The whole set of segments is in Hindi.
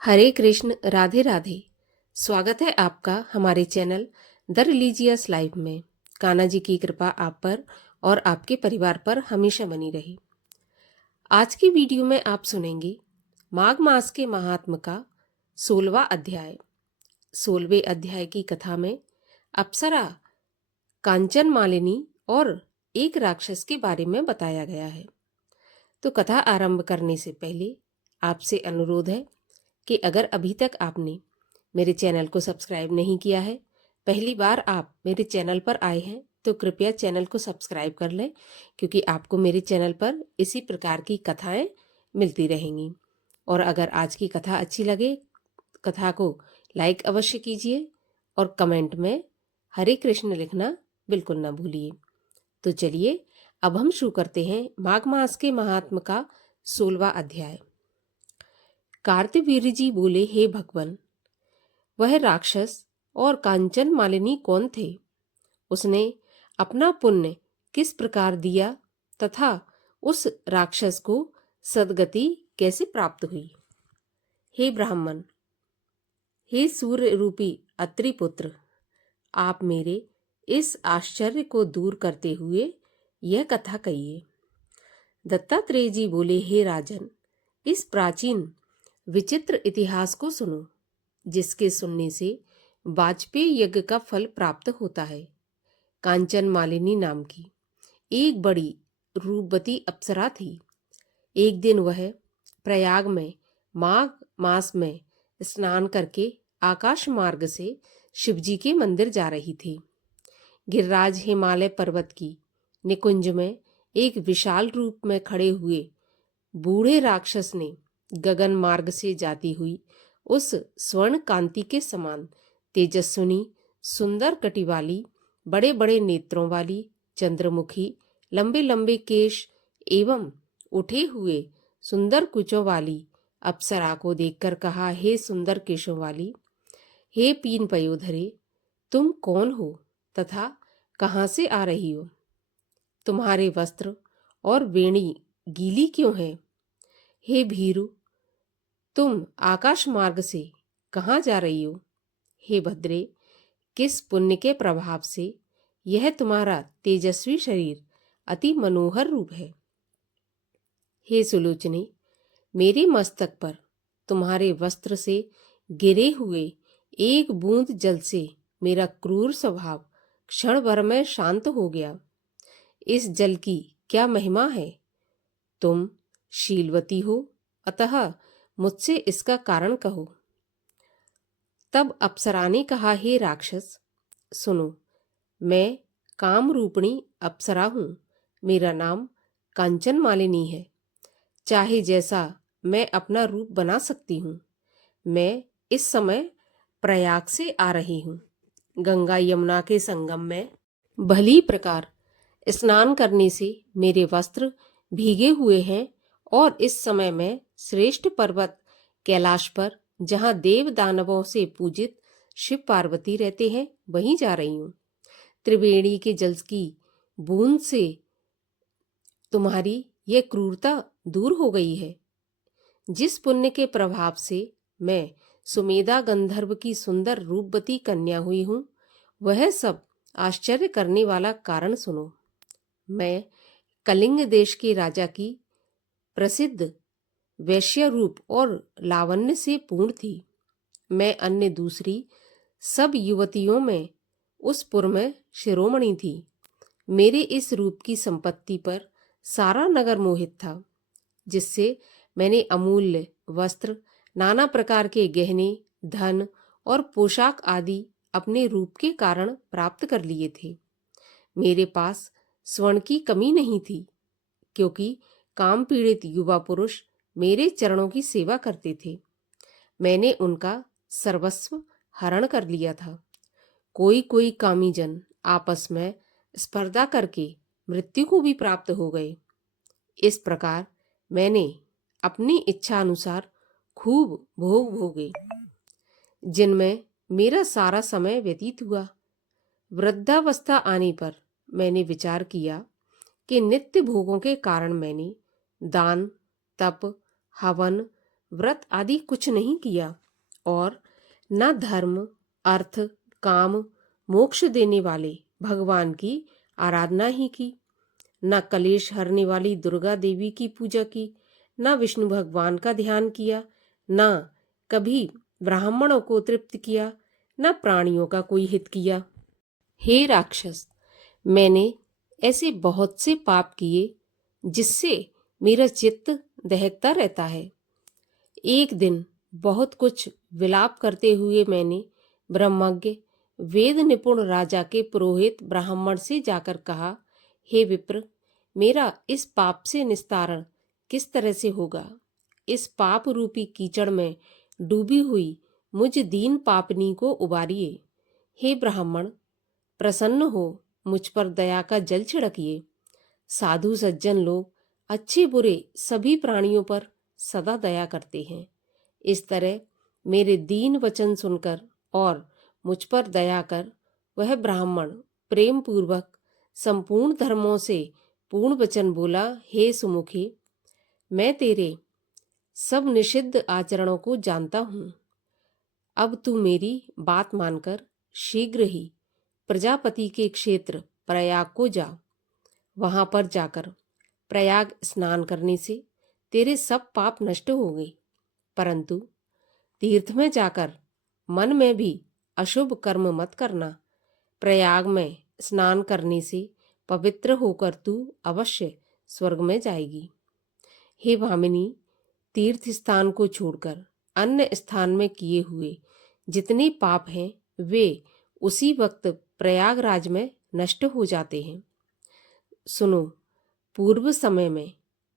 हरे कृष्ण, राधे राधे। स्वागत है आपका हमारे चैनल द रिलीजियस लाइफ में। कान्हा जी की कृपा आप पर और आपके परिवार पर हमेशा बनी रहे। आज की वीडियो में आप सुनेंगे माघ मास के महात्म का 16वां अध्याय। 16वें अध्याय की कथा में अप्सरा, कांचन मालिनी और एक राक्षस के बारे में बताया गया है। तो कथा आरंभ करने से पहले आपसे अनुरोध है कि अगर अभी तक आपने मेरे चैनल को सब्सक्राइब नहीं किया है, पहली बार आप मेरे चैनल पर आए हैं, तो कृपया चैनल को सब्सक्राइब कर लें, क्योंकि आपको मेरे चैनल पर इसी प्रकार की कथाएं मिलती रहेंगी। और अगर आज की कथा अच्छी लगे, कथा को लाइक अवश्य कीजिए और कमेंट में हरे कृष्ण लिखना बिल्कुल ना भूलिए। तो चलिए अब हम शुरू करते हैं माघ मास के महात्म का 16वां अध्याय। कार्तवीर्य जी बोले, हे भगवान, वह राक्षस और कांचन मालिनी कौन थे? उसने अपना पुण्य किस प्रकार दिया तथा उस राक्षस को सद्गति कैसे प्राप्त हुई? हे ब्राह्मण, हे सूर्य रूपी अत्रि पुत्र, आप मेरे इस आश्चर्य को दूर करते हुए यह कथा कहिए। दत्तात्रेय जी बोले, हे राजन, इस प्राचीन विचित्र इतिहास को सुनो, जिसके सुनने से वाजपेयी यज्ञ का फल प्राप्त होता है। कांचन मालिनी नाम की एक बड़ी रूपवती अप्सरा थी। एक दिन वह प्रयाग में माघ मास में स्नान करके आकाश मार्ग से शिवजी के मंदिर जा रही थी। गिरिराज हिमालय पर्वत की निकुंज में एक विशाल रूप में खड़े हुए बूढ़े राक्षस ने गगन मार्ग से जाती हुई उस स्वर्ण कांति के समान तेजस्विनी, सुंदर कटी वाली, बड़े बड़े नेत्रों वाली, चंद्रमुखी, लंबे लंबे केश एवं उठे हुए सुंदर कुचों वाली अप्सरा को देखकर कहा, हे सुंदर केशों वाली, हे पीन पयोधरे, तुम कौन हो तथा कहाँ से आ रही हो? तुम्हारे वस्त्र और वेणी गीली क्यों है? हे भीरु, तुम आकाश मार्ग से कहाँ जा रही हो? हे भद्रे, किस पुण्य के प्रभाव से यह तुम्हारा तेजस्वी शरीर अति मनोहर रूप है? हे सुलोचने, मेरे मस्तक पर तुम्हारे वस्त्र से गिरे हुए एक बूंद जल से मेरा क्रूर स्वभाव क्षण भर में शांत हो गया। इस जल की क्या महिमा है? तुम शीलवती हो, अतः मुझसे इसका कारण कहो। तब अप्सरा ने कहा, हे राक्षस, सुनो, मैं कामरूपिणी अप्सरा हूँ। मेरा नाम कांचन मालिनी है। चाहे जैसा मैं अपना रूप बना सकती हूँ। मैं इस समय प्रयाग से आ रही हूँ। गंगा यमुना के संगम में भली प्रकार स्नान करने से मेरे वस्त्र भीगे हुए हैं और इस समय मैं श्रेष्ठ पर्वत कैलाश पर, जहाँ देव दानवों से पूजित शिव पार्वती रहते हैं, वहीं जा रही हूँ। त्रिवेणी के जल की बूंद से तुम्हारी यह क्रूरता दूर हो गई है। जिस पुण्य के प्रभाव से मैं सुमेधा गंधर्व की सुंदर रूपवती कन्या हुई हूँ, वह सब आश्चर्य करने वाला कारण सुनो। मैं कलिंग देश के राजा की प्रसिद्ध वैश्य रूप और लावण्य से पूर्ण थी। मैं अन्य दूसरी सब युवतियों में उस पुर में शिरोमणि थी। मेरे इस रूप की संपत्ति पर सारा नगर मोहित था, जिससे मैंने अमूल्य वस्त्र, नाना प्रकार के गहने, धन और पोशाक आदि अपने रूप के कारण प्राप्त कर लिए थे। मेरे पास स्वर्ण की कमी नहीं थी, क्योंकि काम पीड़ित युवा पुरुष मेरे चरणों की सेवा करते थे। मैंने उनका सर्वस्व हरण कर लिया था। कोई कोई कामी जन आपस में स्पर्धा करके मृत्यु को भी प्राप्त हो गए। इस प्रकार मैंने अपनी इच्छा अनुसार खूब भोग भोगे, जिनमें मेरा सारा समय व्यतीत हुआ। वृद्धावस्था आने पर मैंने विचार किया कि नित्य भोगों के कारण मैंने दान, तप, हवन, व्रत आदि कुछ नहीं किया और न धर्म, अर्थ, काम, मोक्ष देने वाले भगवान की आराधना ही की, न कलेश हरने वाली दुर्गा देवी की पूजा की, न विष्णु भगवान का ध्यान किया, न कभी ब्राह्मणों को तृप्त किया, न प्राणियों का कोई हित किया। हे राक्षस, मैंने ऐसे बहुत से पाप किए जिससे मेरा चित्त दहकता रहता है। एक दिन बहुत कुछ विलाप करते हुए मैंने ब्रह्मज्ञ वेद निपुण राजा के पुरोहित ब्राह्मण से जाकर कहा, हे विप्र, मेरा इस पाप से निस्तारण किस तरह से होगा? इस पाप रूपी कीचड़ में डूबी हुई मुझ दीन पापनी को उबारिए। हे ब्राह्मण, प्रसन्न हो मुझ पर दया का जल छिड़किए। साधु सज्जन लोग अच्छे बुरे सभी प्राणियों पर सदा दया करते हैं। इस तरह मेरे दीन वचन सुनकर और मुझ पर दया कर वह ब्राह्मण प्रेम पूर्वक संपूर्ण धर्मों से पूर्ण वचन बोला, हे सुमुखे, मैं तेरे सब निषिद्ध आचरणों को जानता हूँ। अब तू मेरी बात मानकर शीघ्र ही प्रजापति के क्षेत्र प्रयाग को जा। वहां पर जाकर प्रयाग स्नान करने से तेरे सब पाप नष्ट हो गए, परंतु तीर्थ में जाकर मन में भी अशुभ कर्म मत करना। प्रयाग में स्नान करने से पवित्र होकर तू अवश्य स्वर्ग में जाएगी। हे भामिनी, तीर्थ स्थान को छोड़कर अन्य स्थान में किए हुए जितने पाप हैं वे उसी वक्त प्रयागराज में नष्ट हो जाते हैं। सुनो, पूर्व समय में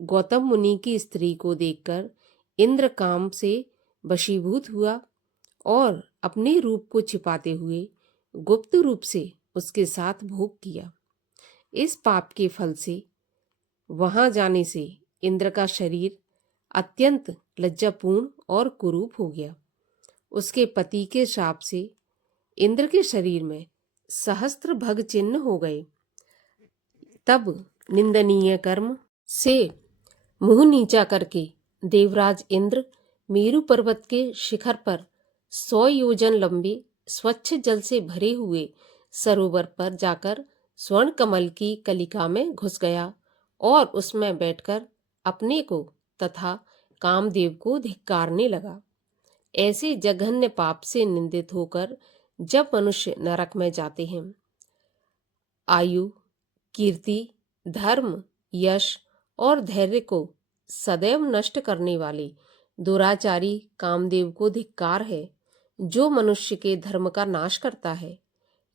गौतम मुनि की स्त्री को देखकर इंद्र काम से वशीभूत हुआ और अपने रूप को छिपाते हुए गुप्त रूप से उसके साथ भोग किया। इस पाप के फल से वहां जाने से इंद्र का शरीर अत्यंत लज्जापूर्ण और कुरूप हो गया। उसके पति के शाप से इंद्र के शरीर में सहस्त्र भग चिन्ह हो गए। तब निंदनीय कर्म से मुंह नीचा करके देवराज इंद्र मेरु पर्वत के शिखर पर 100 योजन लंबे स्वच्छ जल से भरे हुए सरोवर पर जाकर स्वर्ण कमल की कलिका में घुस गया और उसमें बैठकर अपने को तथा कामदेव को धिक्कारने लगा। ऐसे जघन्य पाप से निंदित होकर जब मनुष्य नरक में जाते हैं, आयु, कीर्ति, धर्म, यश और धैर्य को सदैव नष्ट करने वाले दुराचारी कामदेव को धिक्कार है, जो मनुष्य के धर्म का नाश करता है।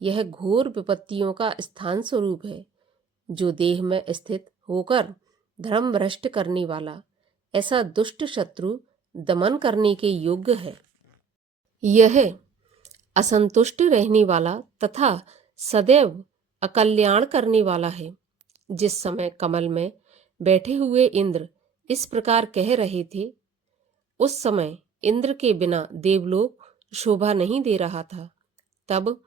यह घोर विपत्तियों का स्थान स्वरूप है, जो देह में स्थित होकर धर्म भ्रष्ट करने वाला ऐसा दुष्ट शत्रु दमन करने के योग्य है। यह असंतुष्ट रहने वाला तथा सदैव अकल्याण करने वाला है। जिस समय कमल में बैठे हुए इंद्र इस प्रकार कह रहे थे, उस समय इंद्र के बिना देवलोक शोभा नहीं दे रहा था। तब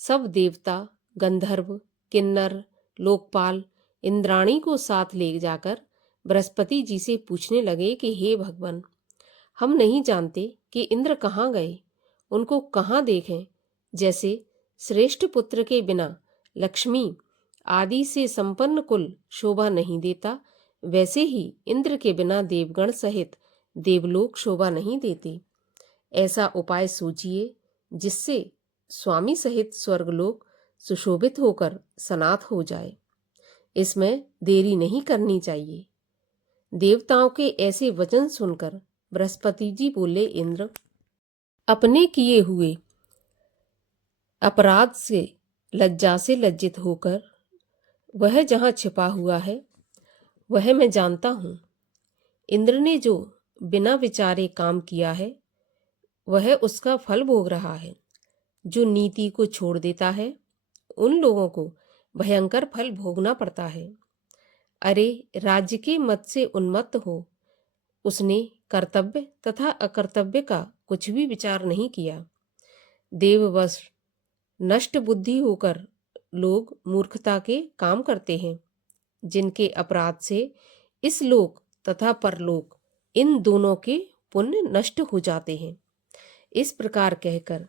सब देवता, गंधर्व, किन्नर, लोकपाल इंद्राणी को साथ ले जाकर बृहस्पति जी से पूछने लगे कि हे भगवान, हम नहीं जानते कि इंद्र कहाँ गए, उनको कहाँ देखें। जैसे श्रेष्ठ पुत्र के बिना लक्ष्मी आदि से संपन्न कुल शोभा नहीं देता, वैसे ही इंद्र के बिना देवगण सहित देवलोक शोभा नहीं देते। ऐसा उपाय सोचिए जिससे स्वामी सहित स्वर्गलोक सुशोभित होकर सनाथ हो जाए। इसमें देरी नहीं करनी चाहिए। देवताओं के ऐसे वचन सुनकर बृहस्पति जी बोले, इंद्र, अपने किए हुए अपराध से लज्जा से लज्जित होकर वह जहाँ छिपा हुआ है वह मैं जानता हूँ। इंद्र ने जो बिना विचारे काम किया है वह उसका फल भोग रहा है। जो नीति को छोड़ देता है उन लोगों को भयंकर फल भोगना पड़ता है। अरे, राज्य के मत से उन्मत्त हो उसने कर्तव्य तथा अकर्तव्य का कुछ भी विचार नहीं किया। देववश नष्ट बुद्धि होकर लोग मूर्खता के काम करते हैं, जिनके अपराध से इस लोक तथा परलोक इन दोनों के पुण्य नष्ट हो जाते हैं। इस प्रकार कहकर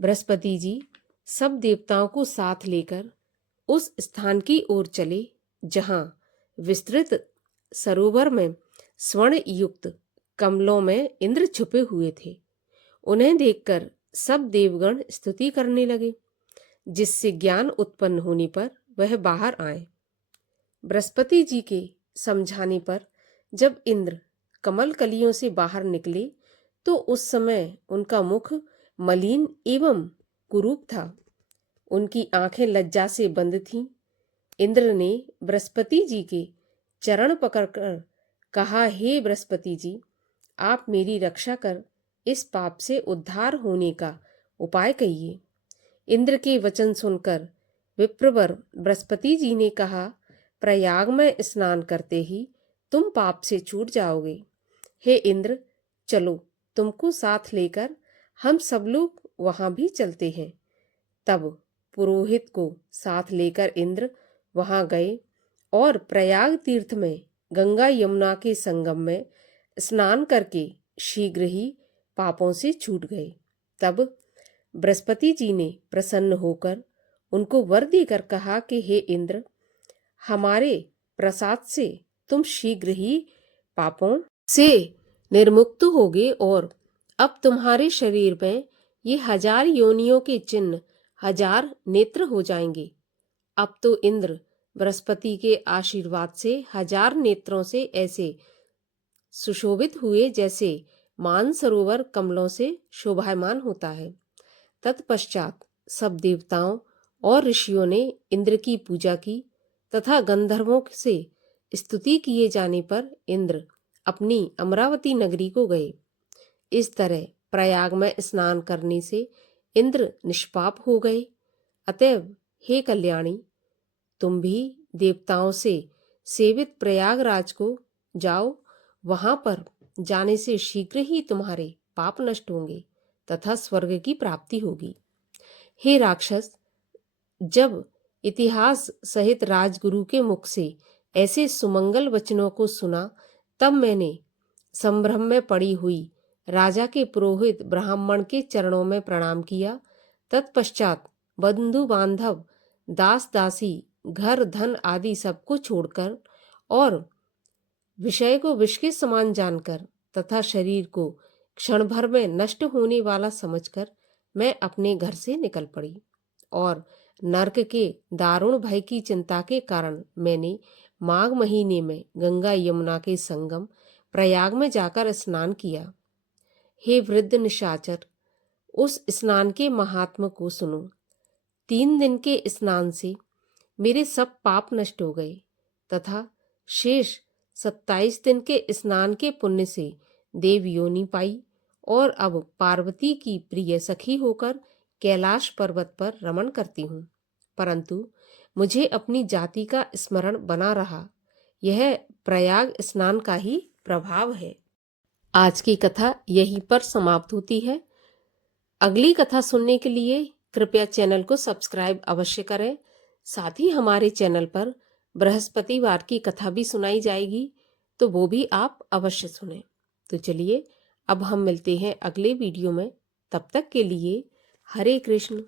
बृहस्पति जी सब देवताओं को साथ लेकर उस स्थान की ओर चले जहां विस्तृत सरोवर में स्वर्ण युक्त कमलों में इंद्र छुपे हुए थे। उन्हें देखकर सब देवगण स्तुति करने लगे, जिससे ज्ञान उत्पन्न होने पर वह बाहर आए। बृहस्पति जी के समझाने पर जब इंद्र कमल कलियों से बाहर निकले तो उस समय उनका मुख मलिन एवं कुरूप था। उनकी आंखें लज्जा से बंद थीं। इंद्र ने बृहस्पति जी के चरण पकड़कर कहा, हे बृहस्पति जी, आप मेरी रक्षा कर इस पाप से उद्धार होने का उपाय कहिए। इंद्र के वचन सुनकर विप्रवर बृहस्पति जी ने कहा, प्रयाग में स्नान करते ही तुम पाप से छूट जाओगे। हे इंद्र, चलो, तुमको साथ लेकर हम सब लोग वहां भी चलते हैं। तब पुरोहित को साथ लेकर इंद्र वहां गए और प्रयाग तीर्थ में गंगा यमुना के संगम में स्नान करके शीघ्र ही पापों से छूट गए। तब बृहस्पति जी ने प्रसन्न होकर उनको वर देकर कहा कि हे इंद्र, हमारे प्रसाद से तुम शीघ्र ही पापों से निर्मुक्त होगे और अब तुम्हारे शरीर में ये 1000 योनियों के चिन्ह 1000 नेत्र हो जाएंगे। अब तो इंद्र बृहस्पति के आशीर्वाद से 1000 नेत्रों से ऐसे सुशोभित हुए जैसे मानसरोवर कमलों से शोभायमान होता है। तत्पश्चात सब देवताओं और ऋषियों ने इंद्र की पूजा की तथा गंधर्वों से स्तुति किए जाने पर इंद्र अपनी अमरावती नगरी को गए। इस तरह प्रयाग में स्नान करने से इंद्र निष्पाप हो गए। अतएव हे कल्याणी, तुम भी देवताओं से सेवित प्रयागराज को जाओ। वहां पर जाने से शीघ्र ही तुम्हारे पाप नष्ट होंगे तथा स्वर्ग की प्राप्ति होगी। हे राक्षस, जब इतिहास सहित राजगुरु के मुख से ऐसे सुमंगल वचनों को सुना, तब मैंने संभ्रम में पड़ी हुई राजा के पुरोहित ब्राह्मण के चरणों में प्रणाम किया। तत्पश्चात बंधु बांधव, दास दासी, घर धन आदि सबको छोड़कर और विषय को विष के समान जानकर तथा शरीर को क्षण भर में नष्ट होने वाला समझकर मैं अपने घर से निकल पड़ी और नरक के दारुण भय की चिंता के कारण मैंने माघ महीने में गंगा यमुना के संगम प्रयाग में जाकर स्नान किया। हे वृद्ध निशाचर, उस स्नान के महात्म को सुनो। 3 दिन के स्नान से मेरे सब पाप नष्ट हो गए तथा शेष 27 दिन के स्नान के पुण्य से देव योनि पाई और अब पार्वती की प्रिय सखी होकर कैलाश पर्वत पर रमण करती हूँ। परंतु मुझे अपनी जाति का स्मरण बना रहा। यह प्रयाग स्नान का ही प्रभाव है। आज की कथा यहीं पर समाप्त होती है। अगली कथा सुनने के लिए कृपया चैनल को सब्सक्राइब अवश्य करें। साथ ही हमारे चैनल पर बृहस्पतिवार की कथा भी सुनाई जाएगी, तो वो भी आप अवश्य सुनें। तो चलिए अब हम मिलते हैं अगले वीडियो में। तब तक के लिए हरे कृष्ण।